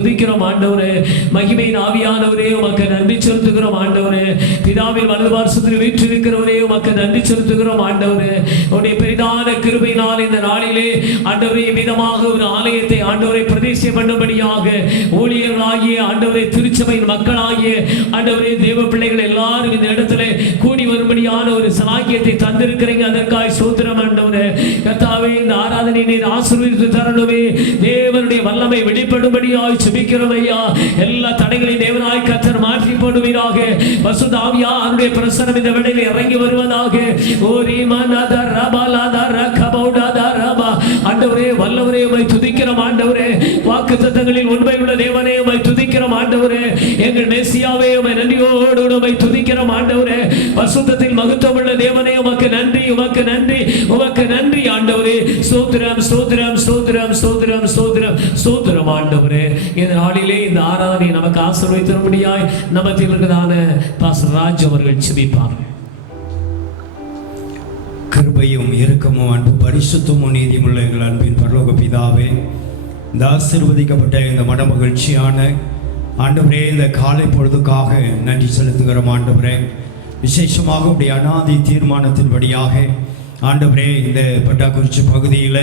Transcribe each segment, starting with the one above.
துதிக்கிறோம் ஆண்டவரே. மகிமையின் ஆவியானவரே உமக்கு நன்றி செலுத்துகிறோம் ஆண்டவரே. பிதாவின் வலது பார்சத்தில் வீற்றிருக்கிறவரே உமக்கு நன்றி செலுத்துகிறோம் ஆண்டவரே. உடைய பெரிதான கிருபையினால் இந்த நாளிலே ஆண்டவரே விதமாக ஒரு ஆலயத்தை ஆண்டவரை பிரதிஷ்டை பண்ணும்படியாக ஊழியர்களாகிய ஆண்டவரே திருச்சபையின் மக்களாகிய ஆண்டவரே தேவ பிள்ளைகள் எல்லாரும் இந்த இடத்துல கூடி வரும்படியான ஒரு சலாக்கியத்தை தந்திருக்கிறீங்க. அதற்காக சோத்திரம் ஆண்டவரே. கர்த்தாவே, இந்த ஆராதனை நீர் ஆசீர்வதித்து தரணுமே. தேவனுடைய வல்லமை வெளிப்படும்படியாய் சுபிக்கிறோம் ஐயா. எல்லா தடைகளையும் தேவனாய் கர்த்தர் மாற்றி போடுவீராக. பரிசுத்த ஆவியானவருடைய பிரசன்னம் இந்த வேளையிலே இறங்கி வருவதாக. ஓரி மனத ரபலத ரகபௌடத ரப. ஆண்டவரே வல்லவரே உம்மை துதிக்கிறோம் ஆண்டவரே. வாக்குத்தத்தங்களில் உண்மையுள்ள தேவனே உம்மை துதிக்கிறோம் ஆண்டவரே. எங்கள் மெசியாவே உம்மை நன்றியோடு உம்மை துதிக்கிறோம் ஆண்டவரே. பரிசுத்தத்தில் மகத்துவமுள்ள தேவனே உமக்கு நன்றி, உமக்கு நன்றி, உமக்கு நன்றி ஆண்டவரே. ஸ்தோத்திரம் ஸ்தோத்திரம் ஸ்தோத்திரம் ஸ்தோத்திரம் ஸ்தோத்திரம் ஸ்தோத்திரம் ஆண்டவரே. இந்த நாளிலே இந்த ஆராதனை நமக்கு ஆசீர்வதித்தரும்படியாய் நமத்தில் இருக்கிறதான பாஸ்டர் ராஜ் அவர்கள் செபிப்பார். கிருபையும் இரக்கமும் அன்பு பரிசுத்தமும் நீதியுமுள்ள எங்கள் அன்பின் பரலோக பிதாவே, இந்த ஆசீர்வதிக்கப்பட்ட இந்த மனமகிழ்ச்சியான ஆண்டவரே இந்த காலை பொழுதுக்காக நன்றி செலுத்துகிறோம் ஆண்டவரே. விசேஷமாக உடைய அனாதி தீர்மானத்தின்படியாக ஆண்டவரே இந்த பட்டாக்குறிச்சி பகுதியில்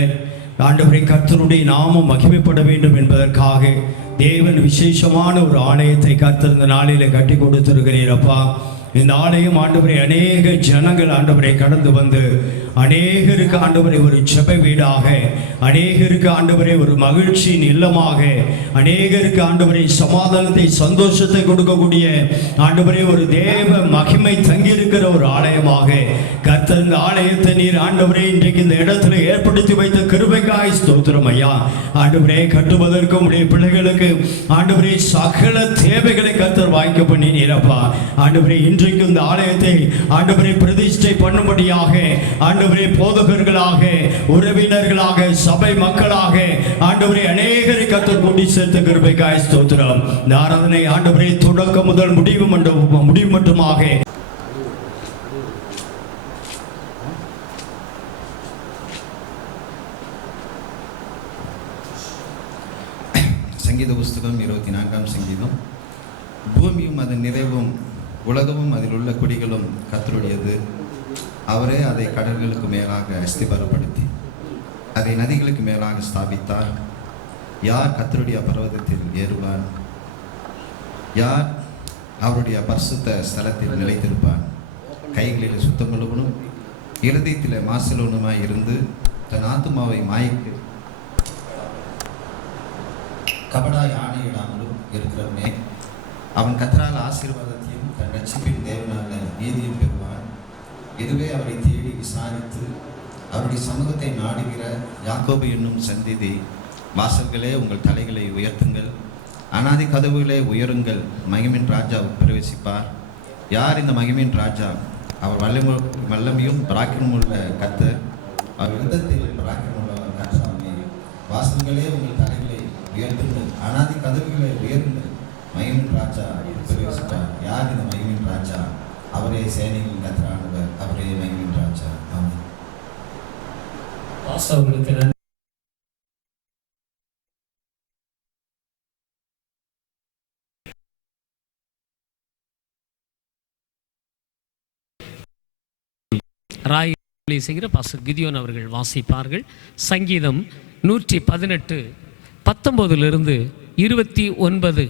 ஆண்டவரே கர்த்தருடைய நாமம் மகிமைப்பட வேண்டும் என்பதற்காக தேவன் விசேஷமான ஒரு ஆலயத்தை கர்த்தர் இந்த நாளிலே கட்டி கொடுத்திருக்கிறீரப்பா. இந்த ஆலயம் ஆண்டவரே அநேக ஜனங்கள் ஆண்டவரை கடந்து வந்து அநேகருக்கு ஆண்டவரை ஒரு ஜெப வீடாக, அநேகருக்கு ஆண்டவரை ஒரு மகிழ்ச்சியின் இல்லமாக, அநேகருக்கு ஆண்டவரை சமாதானத்தை சந்தோஷத்தை கொடுக்கக்கூடிய ஆண்டவரை ஒரு தேவ மகிமை தங்கியிருக்கிற ஒரு ஆலயமாக கர்த்தர் இந்த ஆலயத்தை நீர் ஆண்டவரை இன்றைக்கு இந்த இடத்துல ஏற்படுத்தி வைத்த கிருபைக்காய் ஸ்தோத்திரம் ஐயா. ஆண்டவரே கட்டுவதற்கும் உடைய பிள்ளைகளுக்கு ஆண்டவரே சகல தேவைகளை கர்த்தர் வாய்க்க பண்ணி நீரப்பா. ஆண்டவரே இன்றைக்கு இந்த ஆலயத்தை ஆண்டவரை பிரதிஷ்டை பண்ணும்படியாக ஆண்டவரே போதகர்களாக, உறவினர்களாக, சபை மக்களாக ஆண்டவரே அநேகரை கர்த்தர் கூட்டி சேர்த்த கிருபைக்காய் ஸ்தோத்திரம். இந்த ஆராதனை ஆண்டவரே தொடக்கம் முதல் முடிவு மட்டுமாக சங்கீத புஸ்தகம் 24ஆம் சங்கீதம். பூமியும் அதன் நிறைவும் உலகமும் அதில் உள்ள குடிகளும் கர்த்தருடையது. அவரே அதை கடல்களுக்கு மேலாக அஸ்திபரப்படுத்தி அதை நதிகளுக்கு மேலாக ஸ்தாபித்தார். யார் கர்த்தருடைய பர்வதத்தில் ஏறுவான்? யார் அவருடைய பரிசுத்த ஸ்தலத்தில் நிலைத்திருப்பான்? கைகளில் சுத்தமுள்ளவனும் இருதயத்தில் மாசுள்ளவனுமாய் இருந்து தன் ஆத்துமாவை மாய்க்கு கபடாய் ஆணையிடாமலும் இருக்கிறவனே, அவன் கர்த்தரால் ஆசீர்வாதத்தையும் தன் ரட்சிப்பின் தேவனால நீதியும் பெறுவான். இதுவே அவரை தேடி விசாரித்து அவருடைய சமூகத்தை நாடுகிற யாக்கோபு என்னும் சந்ததி வாசல்களே உங்கள் தலைகளை உயர்த்துங்கள், அனாதி கதவுகளே உயருங்கள். மகிமின் ராஜா பிரவேசிப்பார். யார் இந்த மகிமின் ராஜா? அவர் வல்லமையும் பராக்கிரமுள்ள கர்த்தர். அவர் யுத்தத்தில் பராக்கிரமுள்ள கர்த்தாவே. வாசல்களே உங்கள் தலைகளை உயர்த்துங்கள், அனாதி கதவுகளை உயருங்கள். மகிமின் ராஜா பிரவேசிப்பார். யார் இந்த மகிமின் ராஜா? அவரே சேனையின் கர்த்தரானவர், அவரே மகிமின் ராஜா. ஆமென். அவர்களுக்கு ராய் செய்கிற பாஸ்டர் கிதியோன் அவர்கள் வாசிப்பார்கள். சங்கீதம் 118 19 29.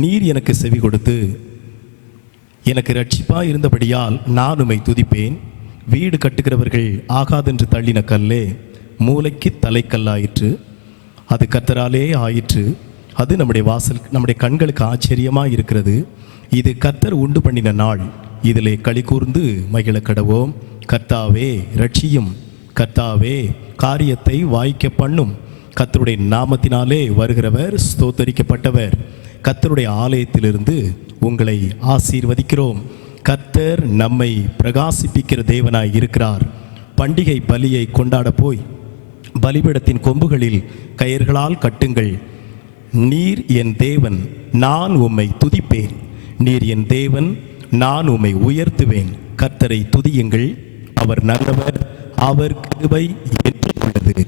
நீர் எனக்கு செவி கொடுத்து எனக்கு ரட்சிப்பாய் இருந்தபடியால் நான் உம்மை துதிப்பேன். வீடு கட்டுகிறவர்கள் ஆகாதென்று தள்ளின கல்லே மூளைக்கு தலைக்கல்லாயிற்று. அது கர்த்தராலே ஆயிற்று. அது நம்முடைய கண்களுக்கு ஆச்சரியமாக இருக்கிறது. இது கர்த்தர் உண்டு பண்ணின நாள், இதிலே களி கூர்ந்து மகிழ கடவோம். கர்த்தாவே ரட்சியும், கர்த்தாவே காரியத்தை வாய்க்க பண்ணும், கர்த்தருடைய நாமத்தினாலே வருகிறவர் ஸ்தோத்தரிக்கப்பட்டவர். கர்த்தருடைய ஆலயத்திலிருந்து உங்களை ஆசீர்வதிக்கிறோம். கர்த்தர் நம்மை பிரகாசிப்பிக்கிற தேவனாய் இருக்கிறார். பண்டிகை பலியை கொண்டாட போய் பலிபீடத்தின் கொம்புகளில் கயிர்களால் கட்டுங்கள். நீர் என் தேவன், நான் உம்மை துதிப்பேன். நீர் என் தேவன், நான் உம்மை உயர்த்துவேன். கர்த்தரை துதியுங்கள், அவர் நல்லவர், அவர் கிருபை என்றும் உள்ளது.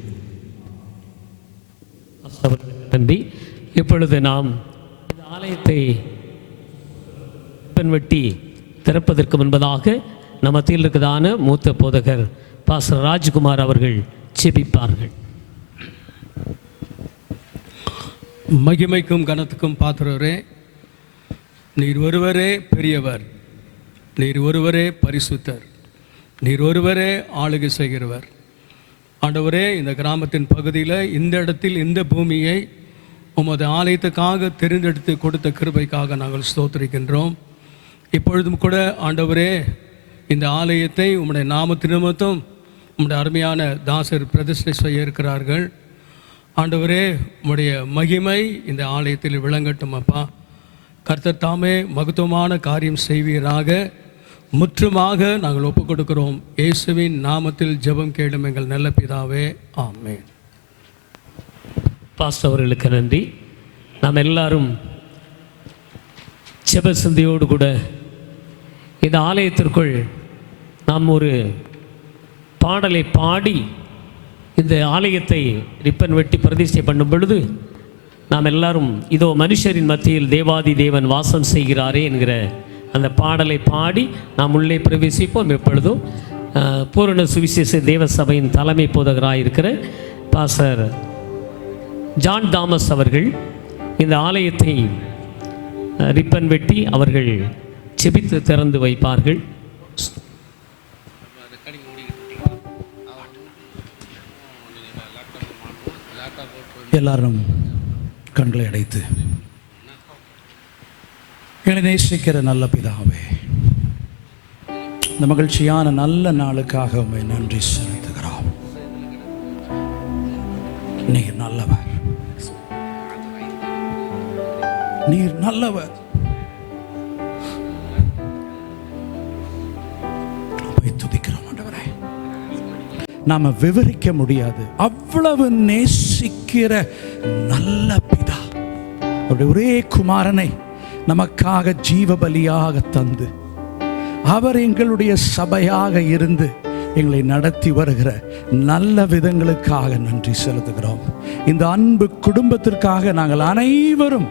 நன்றி. இப்பொழுது நாம் இந்த ஆலயத்தை வெட்டி திறப்பதற்கு முன்பதாக நம்ம மத்தியில் இருக்கிறதான மூத்த போதகர் பாஸ்டர் ராஜ்குமார் அவர்கள் ஜெபிப்பார்கள். மகிமைக்கும் கனத்துக்கும் பாத்திரரே, நீர் ஒருவரே பெரியவர், நீர் ஒருவரே பரிசுத்தர், நீர் ஒருவரே ஆளுகை செய்கிறவர். ஆண்டவரே, இந்த கிராமத்தின் பகுதியில் இந்த இடத்தில் இந்த பூமியை உமது ஆலயத்துக்காக தெரிந்தெடுத்து கொடுத்த கிருபைக்காக நாங்கள் ஸ்தோத்திரிக்கின்றோம். இப்பொழுதும் கூட ஆண்டவரே, இந்த ஆலயத்தை உம்முடைய நாமத்தின் நிமித்தம் உம்முடைய அருமையான தாசர் பிரதிஷ்டை செய்ய இருக்கிறார்கள். ஆண்டவரே, உம்முடைய மகிமை இந்த ஆலயத்தில் விளங்கட்டும் அப்பா. கர்த்தர் தாமே மகத்துவமான காரியம் செய்வீராக. முற்றுமாக நாங்கள் ஒப்புக் கொடுக்கிறோம். இயேசுவின் நாமத்தில் ஜெபம் கேளும் எங்கள் நல்ல பிதாவே, ஆமென். பாஸ்டர் அவர்களுக்கு நன்றி. நாம் எல்லாரும் ஜெப சிந்தையோடு கூட இந்த ஆலயத்திற்குள் நாம் ஒரு பாடலை பாடி இந்த ஆலயத்தை ரிப்பன் வெட்டி பிரதிஷ்டை பண்ணும் பொழுது நாம் எல்லாரும் இதோ மனுஷரின் மத்தியில் தேவாதி தேவன் வாசம் செய்கிறாரே என்கிற அந்த பாடலை பாடி நாம் உள்ளே பிரவேசிப்போம். எப்பொழுதும் பூரண சுவிசேஷ தேவ சபையின் தலைமை போதகராயிருக்கிற பாஸ்டர் ஜான் தாமஸ் அவர்கள் இந்த ஆலயத்தை ரிப்பன் வெட்டி அவர்கள் செபித்து திறந்து வைப்பார்கள். எல்லாரும் கண்களை அடைத்து, என்னை நேசிக்கிற நல்ல பிதாவே, இந்த மகிழ்ச்சியான நல்ல நாளுக்காக உம்மை நன்றி செலுத்துகிறோம். நீர் நல்லவர், நீர் நல்லவர். துதிக்கிறோம் ஆண்டவரே. நாம விவரிக்க முடியாது, அவ்வளவு நேசிக்கிற நல்ல பிதா அவருடைய ஒரே குமாரனை நமக்காக ஜீவ பலியாக தந்து அவர் எங்களுடைய சபையாக இருந்து எங்களை நடத்தி வருகிற நல்ல விதங்களுக்காக நன்றி செலுத்துகிறோம். இந்த அன்பு குடும்பத்திற்காக நாங்கள் அனைவரும்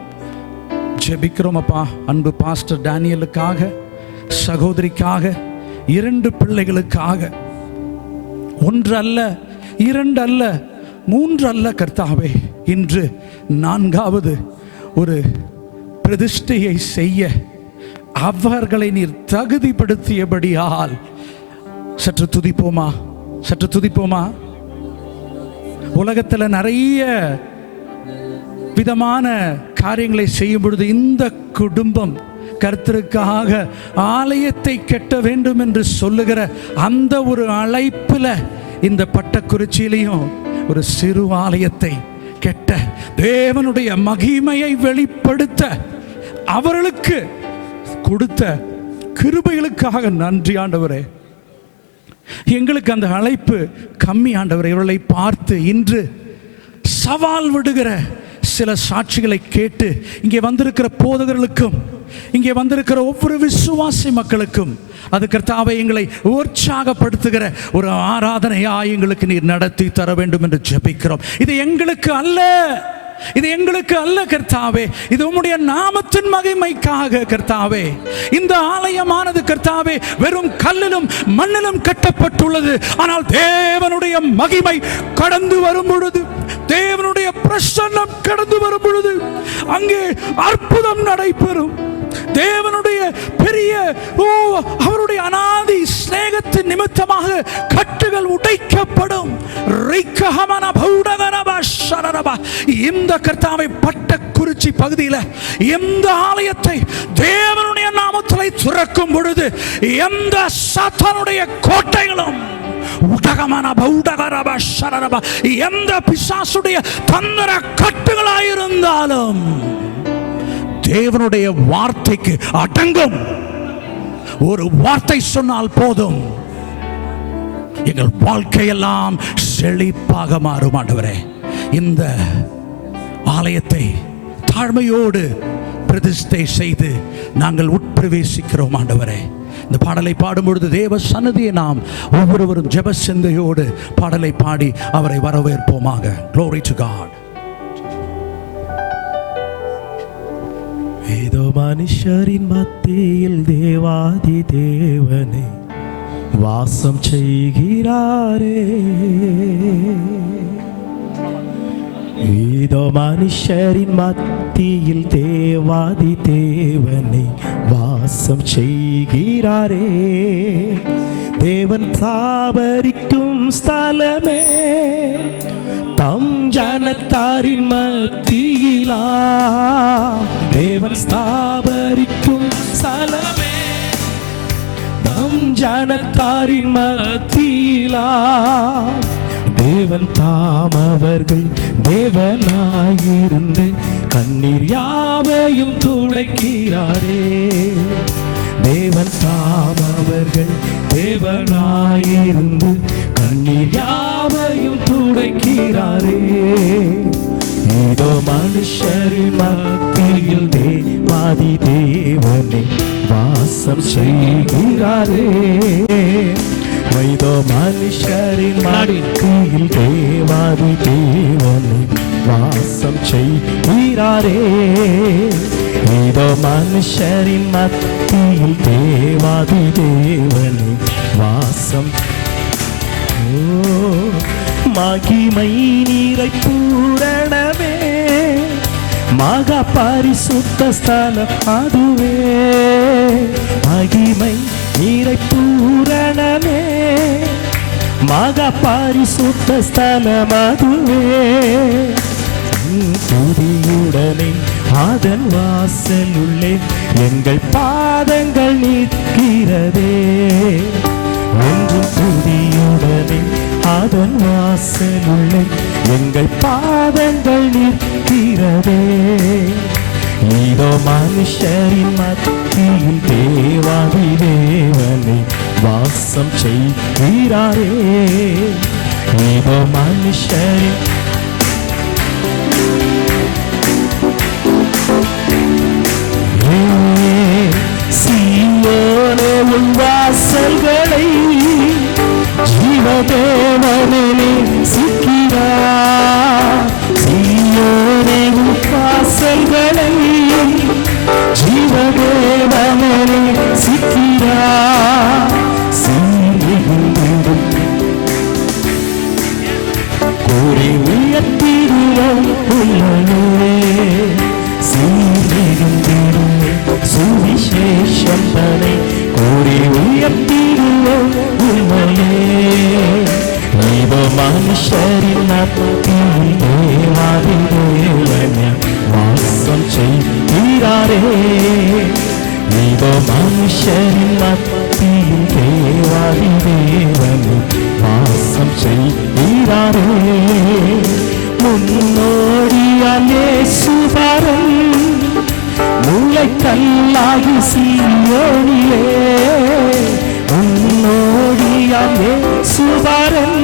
ஜெபிக்கிறோம் அப்பா. அன்பு பாஸ்டர் டேனியலுக்காக, சகோதரிக்காக, 2 பிள்ளைகளுக்காக, 1 அல்ல, 2 அல்ல, 3 அல்ல கர்த்தாவே, இன்று 4வது ஒரு பிரதிஷ்டையை செய்ய அவர்களை நீர் தகுதிப்படுத்தியபடியால் சற்று துதிப்போமா, சற்று துதிப்போமா. உலகத்தில் நிறைய விதமான காரியங்களை செய்யும் பொழுது இந்த குடும்பம் கர்த்தருக்காக ஆலயத்தை கட்ட வேண்டும் என்று சொல்லுகிற அந்த ஒரு அழைப்பில் இந்த பட்டக்குறிச்சியிலையும் ஒரு சிறு ஆலயத்தை கெட்ட தேவனுடைய மகிமையை வெளிப்படுத்த அவர்களுக்கு கொடுத்த கிருபைகளுக்காக நன்றி ஆண்டவரே. எங்களுக்கு அந்த அழைப்பு கம்மி ஆண்டவரே. இவர்களை பார்த்து இன்று சவால் விடுகிற சில சாட்சிகளை கேட்டு இங்கே வந்திருக்கிற போதகர்களுக்கும் இங்கே வந்திருக்கிற ஒவ்வொரு விசுவாசி மக்களுக்கும் அது கர்த்தாவை எங்களை உற்சாகப்படுத்துகிற ஒரு ஆராதனையா எங்களுக்கு நீர் நடத்தி தர வேண்டும் என்று ஜெபிக்கிறோம். இது எங்களுக்கு அல்ல, இது எங்களுக்கு அல்ல கர்த்தாவே, இது உம்முடைய நாமத்தின் மகிமைக்காக கர்த்தாவே. இந்த ஆலயமானது கர்த்தாவே வெறும் கல்லிலும் மண்ணிலும் கட்டப்பட்டுள்ளது. ஆனால் தேவனுடைய மகிமை கடந்து வரும் பொழுது, தேவனுடைய பிரசன்னம் கடந்து வரும் பொழுது அங்கே அற்புதம் நடைபெறும். தேவனுடைய பெரிய அவருடைய அநாதி ஸ்நேகத்தின் நிமித்தமாக கட்டுகள் உடைக்கப்படும். இந்த கர்த்தாவை பட்டக்குறிச்சி பகுதியில் எந்த ஆலயத்தை தேவனுடைய நாமத்திலே திறக்கும் பொழுது எந்த சாத்தானுடைய கோட்டைகளும் எந்த பிசாசுடைய தந்திர கட்டுகளாயிருந்தாலும் தேவனுடைய வார்த்தைக்கு அடங்கும். ஒரு வார்த்தை சொன்னால் போதும், எங்கள் வாழ்க்கையெல்லாம் செழிப்பாக மாறும். ஆண்டவரே, இந்த ஆலயத்தை தாழ்மையோடு பிரதிஷ்டை செய்து நாங்கள் உட்பிரவேசிக்கிறோம். ஆண்டவரே, இந்த பாடலை பாடும்பொழுது தேவ சன்னதியை நாம் ஒவ்வொருவரும் ஜெப சிந்தையோடு பாடலை பாடி அவரை வரவேற்போமாக. Glory to God. ஏதோ மனுஷரின் மத்தியில் தேவாதி தேவனை வாசம் செய்கிறாரே, ஏதோ மனுஷரின் மத்தியில் தேவாதி தேவனை வாசம் செய்கிறாரே. தேவன் தாபரிக்கும் ஸ்தலமே, தம் ஜனத்தாரின் மத்தியிலா. தேவன் ஸ்தாபரிக்கும் ஸ்தலமே, தம் ஜனத்தாரின் மத்தியிலா. தேவன் தாம் அவர்கள் தேவனாயிருந்து கண்ணீர் யாவையும் துடைக்கிறாரே. தேவன் தாம் அவர்கள் தேவனாயிருந்து கண்ணீர் யாவையும் துடைக்கிறாரே. ஏதோ மனுஷரின் மத்தியில் தேவாதி தேவனை வாசம் செய்கிறாரே. வைதோ மனுஷரின் மத்தியில் தேவாதி தேவனை வாசம் செய்கிறாரே. ஏதோ மனுஷரின் மத்தியில் தேவாதி தேவனை வாசம். மகிமை நீரை பூரணமே, மகா பரிசுத்த ஸ்தலம் அதுவே. மகிமை நீரை பூரணமே, மகா பரிசுத்த ஸ்தலம் அதுவே. துதியுடனே அதன் வாசலுள்ளே எங்கள் பாதங்கள் நிற்கிறதே. ஒன்றும் துதியுடனே அதன் வாசலுள்ளே எங்கள் பாதங்கள் நிற்கிறதே. இதோ மனுஷரின் மத்தியில் தேவாதி தேவனை வாசம் செய்கிறாரே. இதோ மனுஷரின் சீயோனே உன் வாசல்களை ஜீவதேவனே சிக்கிறார். சீயோனே உன் வாசல்களை ஜீவதேவனே சிக்கிறார். சீரிடும் கோரி உயர்த்திடுவோம் உள்ளே. சீரிடும் சுவிசேஷம் தனை கோரி உயர்த்திடுவோம் உண்மையே. இதோ மனுஷரின் மத்தியில் தேவாதி தேவனை வாசம் செய்கிறாரே. இதோ மனுஷரின் மத்தியில் தேவாதி தேவனை வாசம் செய்கிறாரே. முன்னோடியால் இயேசு வரும் முளைக்கல்லாகி சீயோனிலே. முன்னோடியால் இயேசு வரும்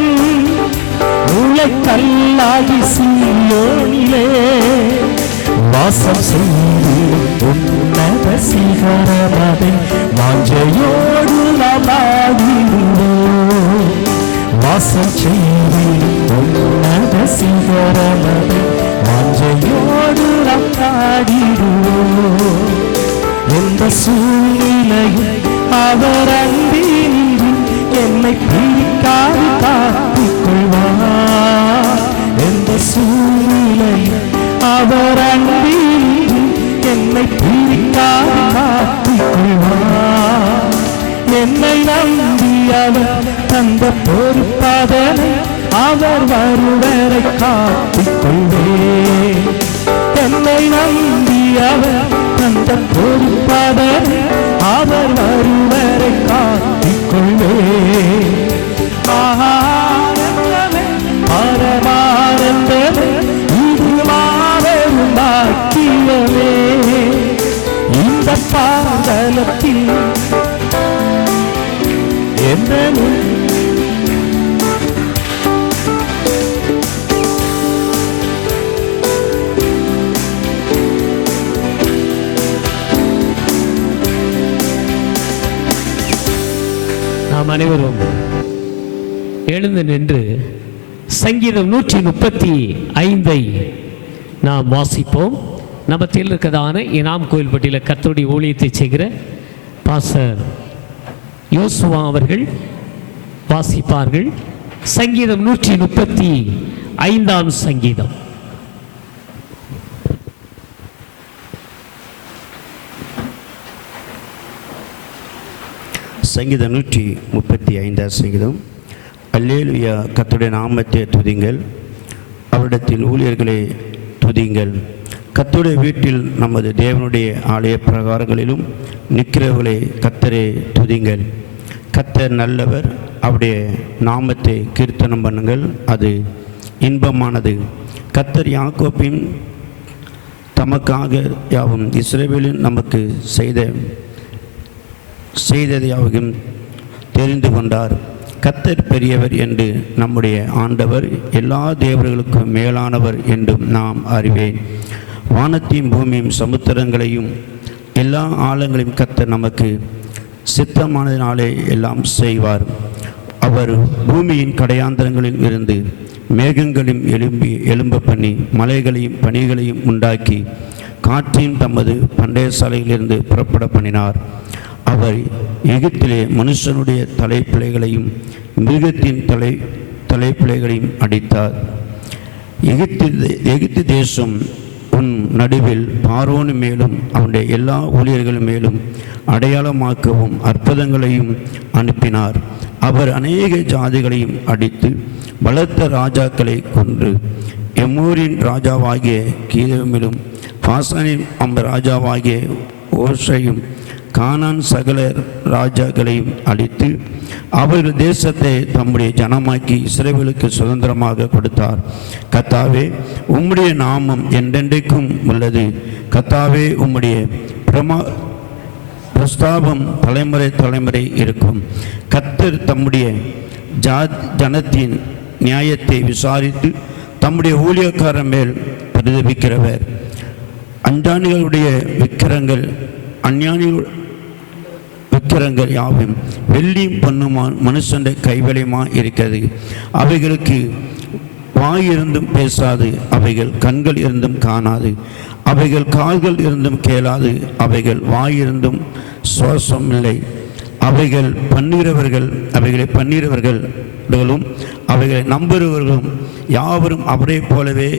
முளைக்கல்லாகி சீயோனிலே. வாசம் செய்து உன்னத சிகரமதை வாஞ்சையோடு நாம் ஆடிடுவோம். வாசம் செய்து உன்னத சிகரமதை வாஞ்சையோடு நாம் ஆடிடுவோம். எந்த சூழ்நிலையில் அவர் அன்பினின்று என்னை பிரிக்காது காத்துக் கொள்வார். எந்த சூழ்நிலையில் அவர் அன்பினின்று என்னை பிரிக்காது காத்துக் கொள்வார். என்னை நம்பி அவர் தந்த பொறுப்பதனை அவர் வருவரை காத்துக் கொள்வேன். என்னை நம்பி அவர் தந்த பொறுப்பதனை அவர் வருவரை காத்துக் கொள்வேன். ஸ்தலத்தில் என்ன நாம் அனைவரும் எழுந்து நின்று சங்கீதம் 135 நாம் வாசிப்போம். நம்ம மத்தியில் இருக்கிறதான இனாம் கோயில்பட்டியில் கர்த்தருடைய ஊழியத்தை செய்கிற பாஸ்டர் யோசுவா அவர்கள் வாசிப்பார்கள். சங்கீதம் 135 சங்கீதம். சங்கீதம் 135 சங்கீதம். அல்லேலுயா, கர்த்தருடைய நாமத்தை துதிங்கள், அவரிடத்தில் ஊழியர்களை துதிங்கள். கர்த்தருடைய வீட்டில் நமது தேவனுடைய ஆலய பிரகாரங்களிலும் நிற்கிறவர்களை கர்த்தரை துதிங்கள். கர்த்தர் நல்லவர், அவருடைய நாமத்தை கீர்த்தனம் பண்ணுங்கள், அது இன்பமானது. கர்த்தர் யாக்கோபின் தமக்காக யாவும் இஸ்ரவேலின் நமக்கு செய்ததையாகவும் தெரிந்து கொண்டார். கர்த்தர் பெரியவர் என்று நம்முடைய ஆண்டவர் எல்லா தேவர்களுக்கும் மேலானவர் என்றும் நாம் அறிவேன். வானத்தையும் பூமியும் சமுத்திரங்களையும் எல்லா ஆழங்களையும் கர்த்தர் நமக்கு சித்தமானதினாலே எல்லாம் செய்வார். அவர் பூமியின் கடையாந்தரங்களில் இருந்து மேகங்களையும் எழும்ப பண்ணி மலைகளையும் பனிகளையும் உண்டாக்கி காற்றின் தமது பண்டைய சாலையிலிருந்து புறப்பட பண்ணினார். அவர் எகிப்திலே மனுஷனுடைய தலைப்பிள்ளைகளையும் மிருகத்தின் தலைப்பிள்ளைகளையும் அடித்தார். எகிப்து தேசம் உன் நடுவில் பார்வோனு மேலும் அவனுடைய எல்லா ஊழியர்கள் மேலும் அடையாளமாக்கவும் அற்புதங்களையும் அனுப்பினார். அவர் அநேக ஜாதிகளையும் அடித்து பலத்த ராஜாக்களை கொன்று எமோரின் ராஜாவாகிய கீதமிலும் பாசானின் ராஜாவாகிய ஓஷையும் கானான் சகல ராஜாக்களையும் அழித்து அவர்கள் தேசத்தை தம்முடைய ஜனமாக்கி இஸ்ரவேலுக்கு சுதந்திரமாக கொடுத்தார். கர்த்தாவே, உம்முடைய நாமம் என்றென்றைக்கும் உள்ளது. கர்த்தாவே, உம்முடைய பிரஸ்தாபம் தலைமுறை தலைமுறை இருக்கும். கர்த்தர் தம்முடைய ஜனத்தின் நியாயத்தை விசாரித்து தம்முடைய ஊழியக்காரன் மேல் பரிதபிக்கிறவர். அஞ்ஞானிகளுடைய விக்கிரங்கள் விக்கிரங்கள் யாவும் வெள்ளியும் பொன்னுமா மனுஷனுடைய கைவேலையுமா இருக்கிறது. அவைகளுக்கு வாய் இருந்தும் பேசாது, அவைகள் கண்கள் இருந்தும் காணாது, அவைகள் கால்கள் இருந்தும் கேளாது, அவைகள் வாய் இருந்தும் சுவாசம் இல்லை. அவைகளை பன்னிரவர்களும் அவைகளை நம்புகிறவர்களும் யாவரும் அவரை போலவே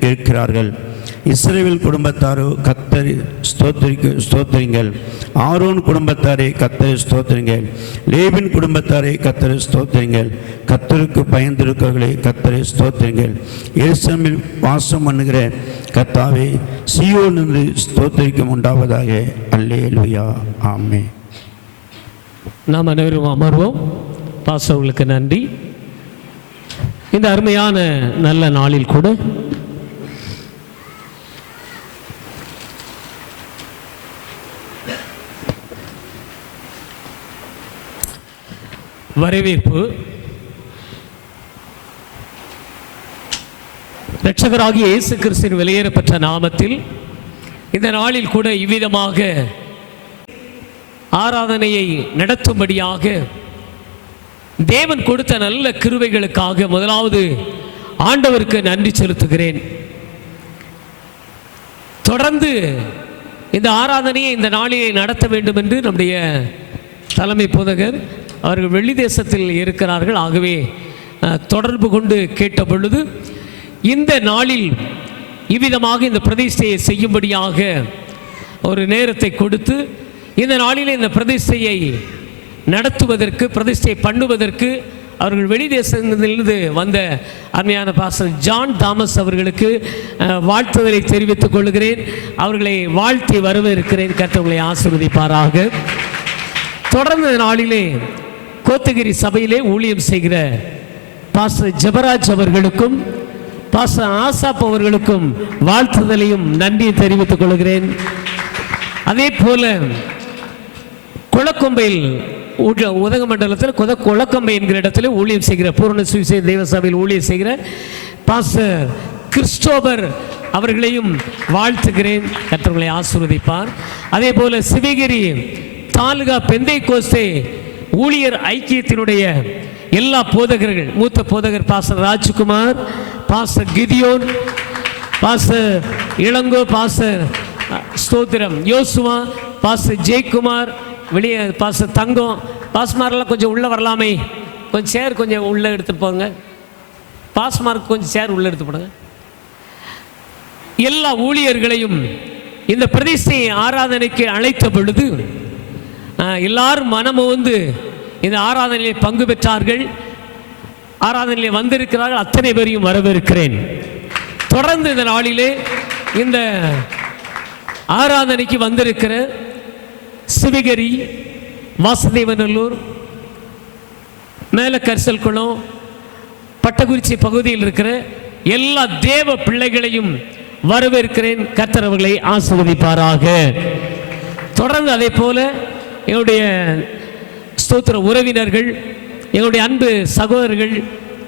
இருக்கிறார்கள். இஸ்ரவேல் குடும்பத்தாரோ கர்த்தரை ஸ்தோத்திரிங்கள். ஆரோன் குடும்பத்தாரே கர்த்தரை ஸ்தோத்திரிங்கள். லேவின் குடும்பத்தாரே கர்த்தரை ஸ்தோத்திரிங்கள். கர்த்தருக்கு பயந்திருக்கிறவர்களே கர்த்தரை ஸ்தோத்திரிங்கள். எருசலேமில் வாசம் பண்ணுகிற கர்த்தாவே, சீயோனிலிருந்து ஸ்தோத்திரிக்கும் உண்டாவதாக. அல்லேலூயா, ஆமென். நாம் அனைவரும் அமர்வோம். பாஸ்டர்களுக்கு நன்றி. இந்த அருமையான நல்ல நாளில் கூட வரவேற்பு இரட்சகராகிய இயேசு கிறிஸ்துவின் வெளியேறப்பட்ட நாமத்தில் இந்த நாளில் கூட இவ்விதமாக ஆராதனையை நடத்தும்படியாக தேவன் கொடுத்த நல்ல கிருபைகளுக்காக முதலாவது ஆண்டவருக்கு நன்றி செலுத்துகிறேன். தொடர்ந்து இந்த ஆராதனையை இந்த நாளிலே நடத்த வேண்டும் என்று நம்முடைய தலைமை போதகர் அவர்கள் வெள்ளி தேசத்தில் இருக்கிறார்கள். ஆகவே தொடர்பு கொண்டு கேட்ட பொழுது இந்த நாளில் இவ்விதமாக இந்த பிரதிஷ்டையை செய்யும்படியாக ஒரு நேரத்தை கொடுத்து இந்த நாளிலே இந்த பிரதிஷ்டையை நடத்துவதற்கு, பிரதிஷ்டை பண்ணுவதற்கு அவர்கள் வெளிதேசத்திலிருந்து வந்த அருமையான பாஸ்டர் ஜான் தாமஸ் அவர்களுக்கு வாழ்த்துதலை தெரிவித்துக் கொள்கிறேன். அவர்களை வாழ்த்தி வரவேற்கிறேன். கர்த்தர் ஆசீர்வதிப்பாராக. தொடர்ந்த நாளிலே கோத்தகிரி சபையிலே ஊழியம் செய்கிற பாஸ்டர் ஜெபராஜ் அவர்களுக்கும் பாஸ்டர் ஆசாப் அவர்களுக்கும் வாழ்த்துதலையும் நன்றியை தெரிவித்துக் கொள்கிறேன். அதே போல குளக்கொம்பையில் உதகமண்டலத்தில் குளக்கொம்பை என்கிற இடத்துல ஊழியம் செய்கிற பூரண சுவிசேஷ தேவ சபையில் ஊழியம் செய்கிற பாஸ்டர் கிறிஸ்டோபர் அவர்களையும் வாழ்த்துகிறேன். கர்த்தர்களை ஆசீர்வதிப்பார். அதே போல சிவகிரி தாலுகா பெந்தைக்கோஸ்தே ஊழியர் ஐக்கியத்தினுடைய எல்லா போதகர்கள், மூத்த போதகர் pastor Rajkumar, pastor Gideon, pastor Ilango, pastor ஸ்தோத்திரம் யோசுவா, பாஸ்டர் ஜெயக்குமார், வெளியே பாஸ்டர் தங்கம், பாஸ்மாரெல்லாம் கொஞ்சம் உள்ளே வரலாமே, கொஞ்சம் சேர் கொஞ்சம் உள்ளே எடுத்துகிட்டு போங்க. பாஸ்மார்க்கு கொஞ்சம் சேர் உள்ளே எடுத்து போடுங்க. எல்லா ஊழியர்களையும் இந்த பிரதிஷ்டை ஆராதனைக்கு அழைத்த பொழுது எல்லாரும் மனமும் வந்து இந்த ஆராதனையில் பங்கு பெற்றார்கள். ஆராதனையில் வந்திருக்கிறார்கள். அத்தனை பேரையும் வரவேற்கிறேன். தொடர்ந்து இந்த நாளிலே இந்த ஆராதனைக்கு வந்திருக்கிற சிவகிரி, வாசுதேவநல்லூர், மேலக்கரிசல் குளம், பட்டக்குறிச்சி பகுதியில் இருக்கிற எல்லா தேவ பிள்ளைகளையும் வரவேற்கிறேன். கர்த்தர் அவர்களை ஆசீர்வதிப்பாராக. தொடர்ந்து அதே போல என்னுடைய ஸ்தோத்திர உறவினர்கள், எங்களுடைய அன்பு சகோதரர்கள்,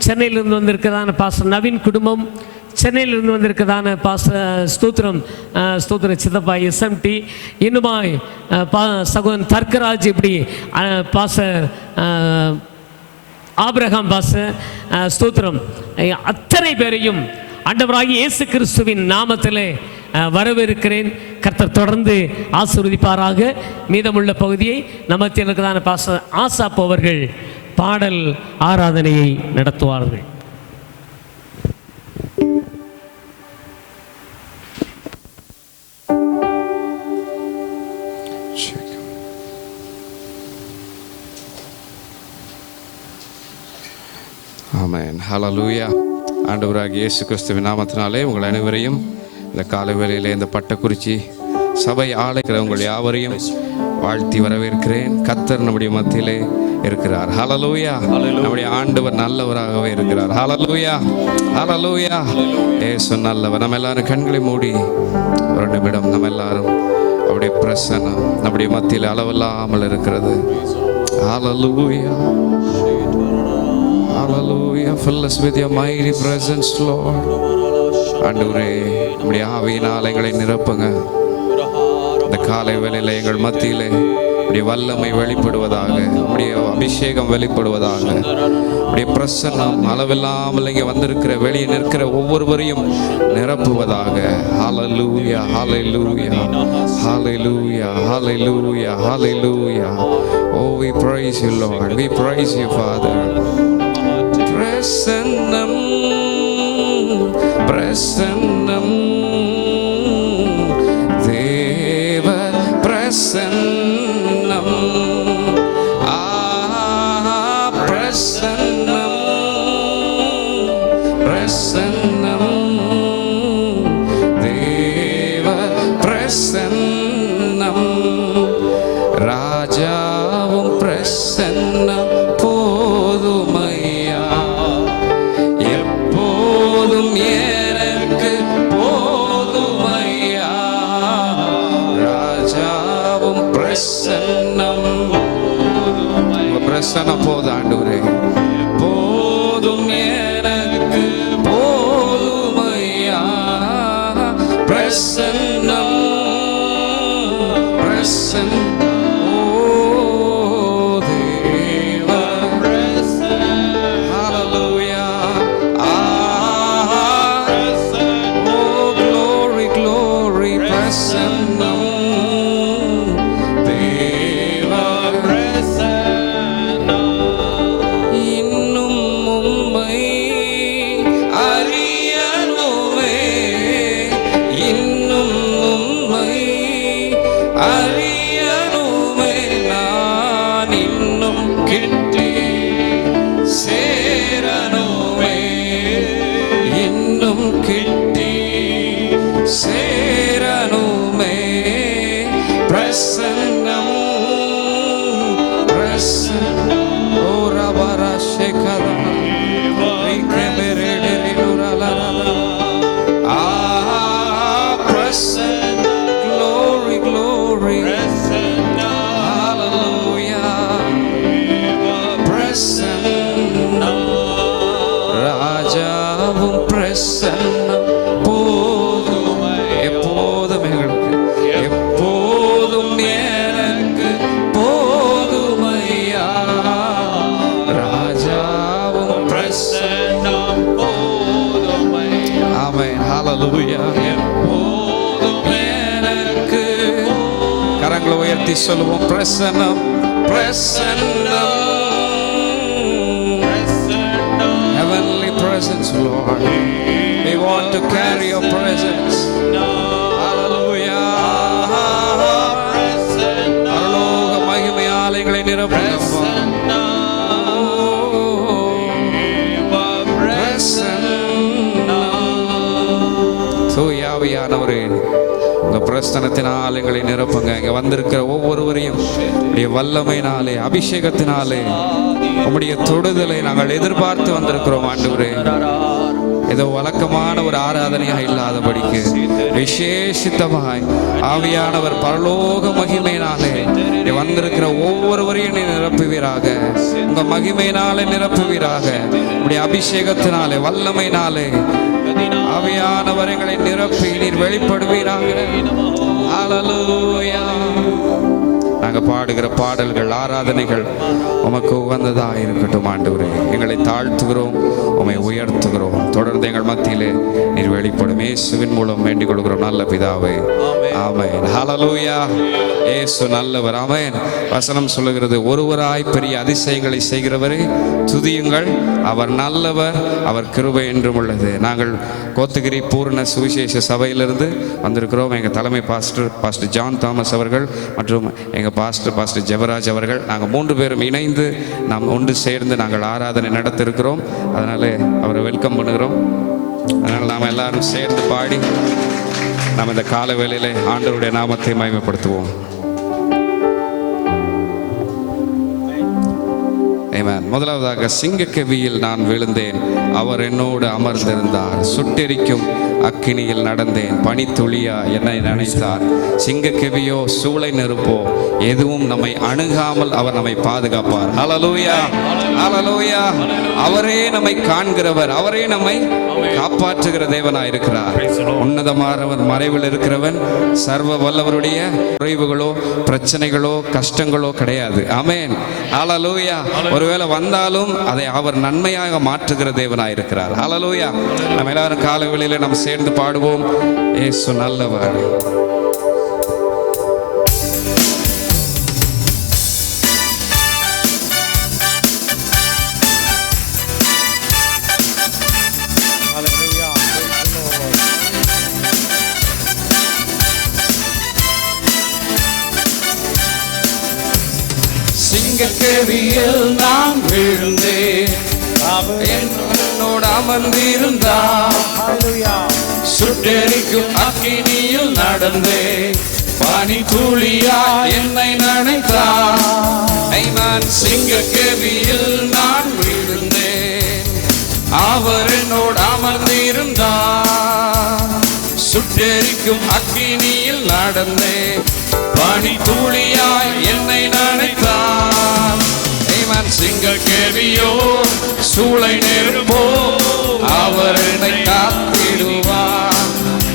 சென்னையிலிருந்து வந்திருக்கிறதான பாஸ்டர் நவீன் குடும்பம், சென்னையிலிருந்து வந்திருக்கிறதான ஸ்தோத்திரம் சித்தப்பா SMT, இன்னுமாய் சகோதரன் தர்க்கராஜ், இப்படி பாஸ்டர் ஆபிரகாம் பாஸ்டர் ஸ்தோத்திரம், அத்தனை பேரையும் ஆண்டவராகிய இயேசு கிறிஸ்துவின் நாமத்திலே வரவேற்கிறேன். கர்த்தர் தொடர்ந்து ஆசீர்வதிப்பாராக. மீதமுள்ள பகுதியை நமத்தில் இருக்கிறதான பாஸ்டர் ஆசாப் அவர்கள் பாடல் ஆராதனையை நடத்துவார்கள். ஆமென். ஹல்லேலூயா. ஆண்டவராகிய இயேசு கிறிஸ்துவின் நாமத்தினாலே உங்கள் அனைவரையும் இந்த காலை வேளையிலே இந்த பட்டக்குறிச்சி சபை ஆலயத்தில் உங்கள் யாவரையும் வாழ்த்தி வரவேற்கிறேன். கர்த்தர் நம்முடைய மத்தியிலே இருக்கிறார். ஹல்லேலூயா. நம்முடைய ஆண்டவர் நல்லவராகவே இருக்கிறார். ஹல்லேலூயா, ஹல்லேலூயா. இயேசு நல்லவர். நம்ம எல்லாரும் கண்களை மூடி ஒரு நிமிடம் நம்ம எல்லாரும் அவருடைய பிரசன்னம் நம்முடைய மத்தியில் அளவில்லாமல் இருக்கிறது. ஹல்லேலூயா, hallelujah. Fill us with your mighty presence, Lord. ஆண்டவரே, நம்முடைய ஆவியினால் எங்களை நிரப்புங்க. இந்த காலை வேளையில எங்கள் மத்தியிலே உடைய வல்லமை வெளிப்படுவதாக, உடைய அபிஷேகம் வெளிப்படுவதாக, உடைய பிரசன்னம் அளவில்லாமல் இங்கே வந்திருக்கிற வெளியே நிற்கிற ஒவ்வொருவரையும் நிரப்புவதாக. ஹல்லேலூயா, ஹல்லேலூயா, ஹல்லேலூயா, ஹல்லேலூயா, ஹல்லேலூயா. Oh, we praise you, Lord. We praise you, Father. பிரசன்னம், பிரசன்னம், தேவ பிரசன்னம், பிரசன்னம், பிரசன்னம், தேவ பிரசன்னம், ராஜாவும் பிரசன்னம் போதுமையா, எப்போதும் எனக்கு போதுமையா, ராஜாவும் பிரசன்னம் போதுமையா. பிரசன்னம் போதும் ஆண்டவரே, எப்போதும் எனக்கு போதுமையா, பிரசன்னம், பிரசன்னம். அறியனுமே கரங்களை உயர்த்தி சொல்லுவோம். பிரசன்னம், பிரசன்னம், heavenly presence, Lord. We want to carry your presence. Hallelujah. பரலோக மகிமை ஆலயங்களை நிரப்புங்க. தூயாவியானவரே, உங்க பிரஸ்தனத்தினால் எங்களை நிரப்புங்க. இங்க வந்திருக்கிற ஒவ்வொருவரையும் உடைய வல்லமையினாலே, அபிஷேகத்தினாலே, உம்முடைய தொடுதலை நாங்கள் எதிர்பார்த்து வந்திருக்கிறோம் ஆண்டவரே. ஏதோ வழக்கமான ஒரு ஆராதனையாக இல்லாதபடிக்கு விசேஷித்தமாய் ஆவியானவர் பரலோக மகிமையினாலே வந்திருக்கிற ஒவ்வொருவரையும் நீ நிரப்புவீராக. உங்க மகிமையினாலே நிரப்புவீராக. உடைய அபிஷேகத்தினாலே, வல்லமையினாலே ஆவியானவர் எங்களை நிரப்பி நீர் வெளிப்படுவீராக. ஹல்லேலூயா. நாங்கள் பாடுகிற பாடல்கள், ஆராதனைகள் உமக்கு உகந்ததாக இருக்கட்டும் ஆண்டவரே. எங்களை தாழ்த்துகிறோம், உம்மை உயர்த்துகிறோம். தொடர்ந்து எங்கள் மத்தியிலே நீர் வெளிப்படும். இயேசுவின் மூலம் வேண்டிக் கொள்கிறோம் நல்ல பிதாவே, ஆமென். ஹல்லேலூயா. இயேசு நல்லவர், ஆமென். வசனம் சொல்லுகிறது, ஒருவராய் பெரிய அதிசயங்களை செய்கிறவரே துதியுங்கள், அவர் நல்லவர், அவர் கிருபை என்றும் உள்ளது. நாங்கள் கோத்தகிரி பூர்ண சுவிசேஷ சபையிலிருந்து வந்திருக்கிறோம். எங்கள் தலைமை பாஸ்டர் ஜான் தாமஸ் அவர்கள் மற்றும் எங்கள் பாஸ்டர் ஜெபராஜ் அவர்கள், நாங்கள் 3 பேரும் இணைந்து நாம் ஒன்று சேர்ந்து நாங்கள் ஆராதனை நடத்திருக்கிறோம். அதனால் அவரை வெல்கம் பண்ணுகிறோம். அதனால் நாம் எல்லாரும் சேர்ந்து பாடி நாம் இந்த கால வேளையிலே ஆண்டவருடைய நாமத்தை மகிமைப்படுத்துவோம். முதலாவதாக, சிங்கக்கெவியில் நான் விழுந்தேன், அவர் என்னோடு அமர்ந்திருந்தார். சுட்டெரிக்கும் அக்கினியில் நடந்தேன், பனித்துளியா என்னை நினைத்தார். சிங்கக்கெவியோ சூளை நெருப்போ எதுவும் நம்மை அணுகாமல் அவர் நம்மை பாதுகாப்பார். ஹல்லேலூயா, ஹல்லேலூயா. அவரே நம்மை காண்கிறவர், அவரே நம்மை காப்பாற்றுகிற தேவனாய் இருக்கிறார். உன்னதமானவர் மறைவில் இருக்கிறவன், சர்வ வல்லவருடைய குறைவுகளோ பிரச்சனைகளோ கஷ்டங்களோ கிடையாது. ஆமென், ஹல்லேலூயா. ஒருவேளை வந்தாலும் அதை அவர் நன்மையாக மாற்றுகிற தேவனாய் இருக்கிறார். ஹல்லேலூயா. நம்ம எல்லாரும் காலை வேளையில நாம் சேர்ந்து பாடுவோம், இயேசு நல்லவர். சிங்கக்கெவியில் நான் விழுந்தேன், என்னோடு அமர்ந்திருந்தார். சுட்டெரிக்கும் அக்கினியில் நடந்தேன், பனி துளியா என்னை நினைத்தார். சிங்கக்கெவியில் நான் விழுந்தேன், அவர் என்னோடு அமர்ந்திருந்தார். சுட்டெரிக்கும் அக்கினியில் நடந்தேன், பனி துளியாய் என்னை நினைத்தார். சிங்கக்கெவியோ சூளை நெருப்போ அவர் என்னை காத்திடுவார்.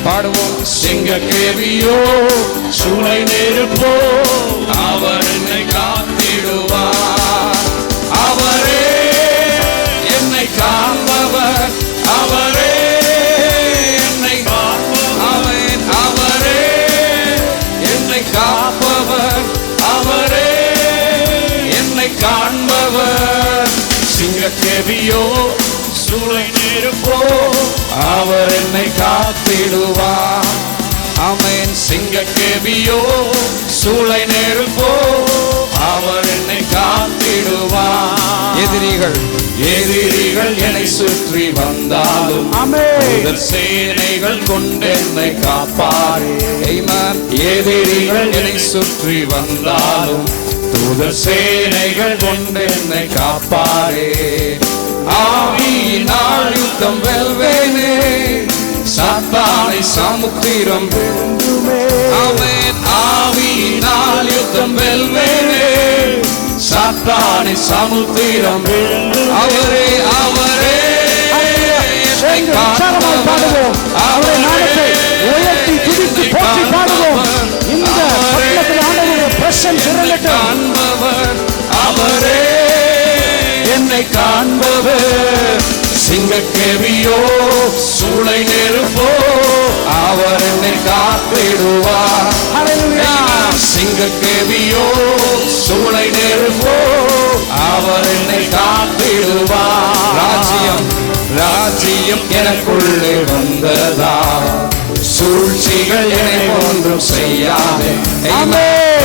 பாடுவோம், சிங்கக்கெவியோ சூளை நெருப்போ அவர் என்னை காத்திடுவார். அவரே என்னை காண்பவர், அவரே என்னை காப்பவர், அவரே என்னை காப்பவர், அவரே என்னை காண்பவர். சிங்கக்கெவியோ சூளை நெருப்போ அவர் என்னை காத்திடுவார். ஆமென். சிங்கக்கெவியோ சூளை நெருப்போ அவர் என்னை காத்திடுவார். எதிரிகள் என்னை சுற்றி வந்தாலும் சேனைகள் கொண்டு என்னை காப்பார். எதிரிகள் என்னை சுற்றி வந்தாலும் தூதர் சேனைகள் கொண்டு என்னை காப்பாரே. ஆவியினால் யுத்தம் வெல்வேனே, சாத்தானை சமுத்திரம் வெல்லுமே. ஆமென். ஆவியினால் யுத்தம் வெல்வேனே, சாத்தானை சமுத்திரம் வெல்லுமே. அவரே, அவரே என்னை காண்பவர், அவரே உயர்த்தி துதித்து போற்றி பாடுவோம். இந்த பட்டணத்தில் ஆண்டவருடைய பிரசன்னம் காண்பவர், அவரே என்னை காண்பவர். சிங்கக்கெவியோ சூளை நெருப்போ அவர் என்னை காத்திடுவார். சிங்க சிங்கக்கேவியோ சூளை நெருப்போ அவர் என்னை காத்திடுவார். ராஜ்யம் எனக்குள்ளே வந்ததா, சூழ்ச்சிகள் என்னை ஒன்றும் செய்யாதே.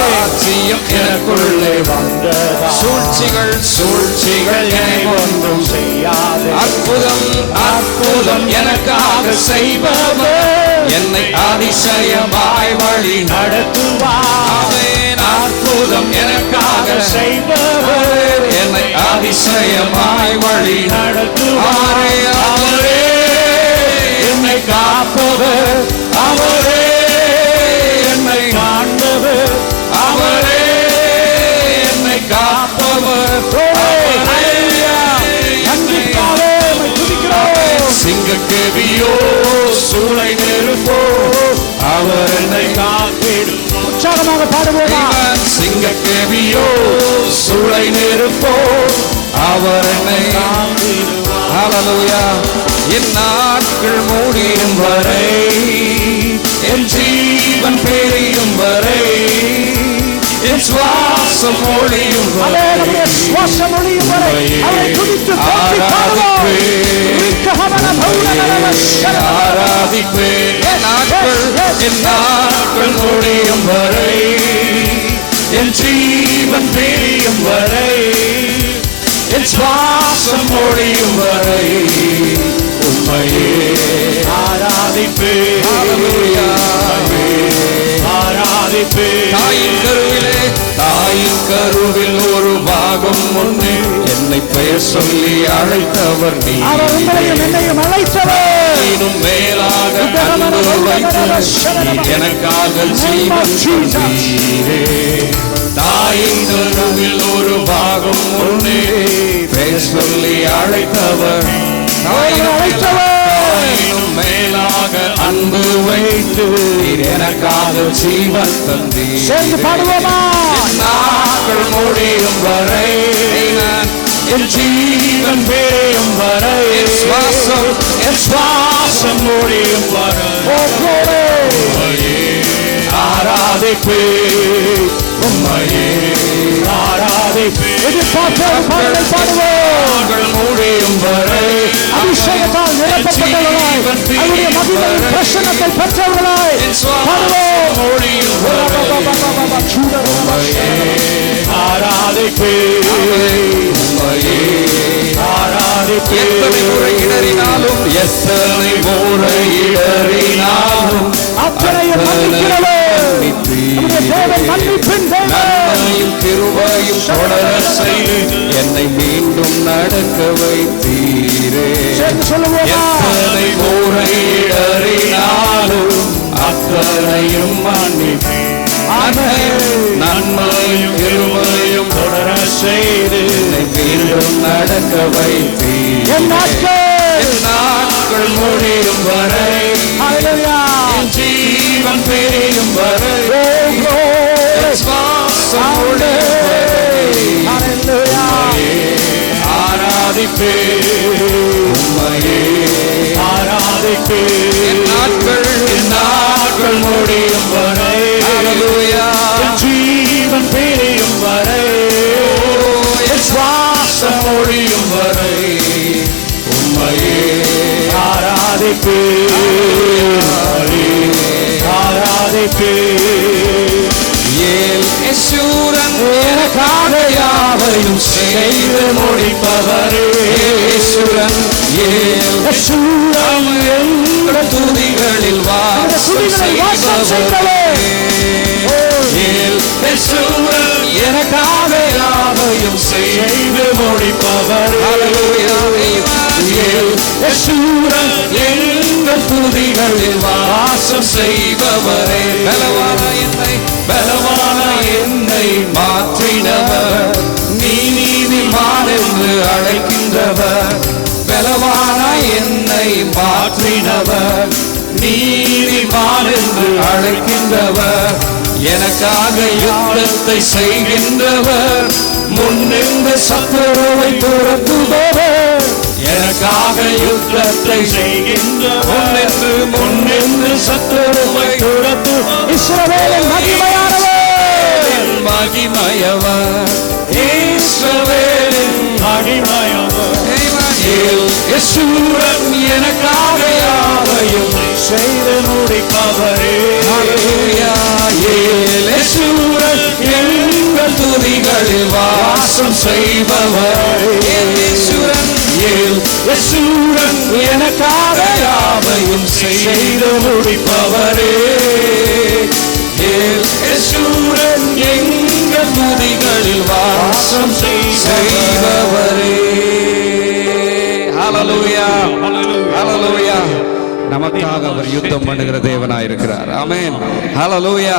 ராஜ்யம் எனக்குள்ளே வந்ததா, சூழ்ச்சிகள் என்னை ஒன்றும் செய்யாதே. அற்புதம் எனக்காக செய்பவர் என்னை அதிசயமாய் வழி நடத்துவார். அற்புதம் எனக்காக செய்பவர் என்னை அதிசயமாய் வழி நடத்துவார். அவரே என்னை காப்பவர், அவரே என்னை காண்பவர், அவரே என்னை காப்பவர். சிங்கக்கேவியோ சூளை நெருப்போ அவர் என்னை காத்திடும். உற்சாகமாக பாடுவோமா? சிங்கக்கேவியோ சூளை நெருப்போ அவர் என்னை காத்திடுவார். ஹல்லேலூயா. என் நாட்கள் முடியும் வரை, என் ஜீவன் பெரியும் வரை, என் சுவாசம் ஒளியும் வரை, ஆராதிப்பேன். என் நாட்கள் முடியும் வரை, என் ஜீவன் பெரியும் வரை, என் சுவாசம் ஒளியும் வரை உம்மையே ஆராதிப்பேன். தாயின் கருவில் ஒரு பாகம் ஒன்று என்னை பெயர் சொல்லி அழைத்தவர் நீ. இன்னும் மேலாக அன்பு வைத்து எனக்காக ஜீவன் தந்தீரே. தாயின் கருவில் ஒரு பாகம் ஒன்று பெயர் சொல்லி அழைத்தவர் மேலாக அன்பு வைத்து எனக்காக ஜீவன் தந்தீர். பாடுவோமா? நாட்கள் முடியும் வரை, என் ஜீவன் பெரியும் வரை, என் சுவாசம் முடியும் வரை ஆராதிப்பேன். உம்மையே ஆராதிப்பேன். முடியும் வரை அபிஷேகத்தால் நிரப்பப்பட்டவர்களாய், அவருடைய மகிமையின் பிரசன்னத்தை பெற்றவர்களாய் எத்தனை முறை இடறினாலும் அத்தனையும் நன்மையும் கிருபையும் தொடர செய்து என்னை மீண்டும் நடக்க வைத்தீரே. எத்தனை முறை இடறினாலும் அத்தனையும் நன்மையும் கிருபையும் தொடர செய்து என்னை மீண்டும் நடக்க வைத்தீர். என் நாட்கள் முடியும் வரை, என் ஜீவன் பெரியும் வரை, ஆராதிப்பேன். உம்மையே ஆராதிப்பேன். என் நாட்கள் முடியும் வரை, என் ஜீவன் பெரியும் வரை, என் சுவாசம் ஒழியும் வரை உம்மையே ஆராதிப்பேன். யேசூரன் எனக்காக யாவையும் செய்து முடிப்பவரே. யேசூரன் எங்கள் துதிகளில் வாசம் செய்பவரே. யேசூரன் எனக்காக யாவையும் செய்து முடிப்பவரே. யேசூரன் எங்கள் துதிகளில் வாசம் செய்பவரே. பலவான என்னை மாற்றினவர், நீ நீதிமான் என்று அழைக்கின்றவர். பலவான என்னை மாற்றினவர், நீதிமான் என்று அழைக்கின்றவர். எனக்காக யுத்தத்தை செய்கின்றவர், முன்னின்று சத்துருவை துரத்துபவர். எனக்காக யுத்தத்தை செய்கின்றவர், முன்னின்று சத்துருவை துரத்து இஸ்ரவேலின் மகிமையானவர். மகிமையவர் இஸ்ரவேலின் மகிமையவர் யெஷூரன் எனக்காக யாவையும் செய்து முடிப்பவரே. ஹல்லேலூயா. யெஷூரன் எங்கள் துதிகளில் வாசம் செய்பவர் யெஷூரன் எனக்காக யாவையும் செய்து முடிப்பவரே. யெஷூரன் எங்கள் துதிகளில் வாசம் செய்பவரே. ஹல்லேலூயா, ஹல்லேலூயா. நமக்காக அவர் யுத்தம் பண்ணுகிற தேவனாயிருக்கிறார். ஆமென். ஹல்லேலூயா.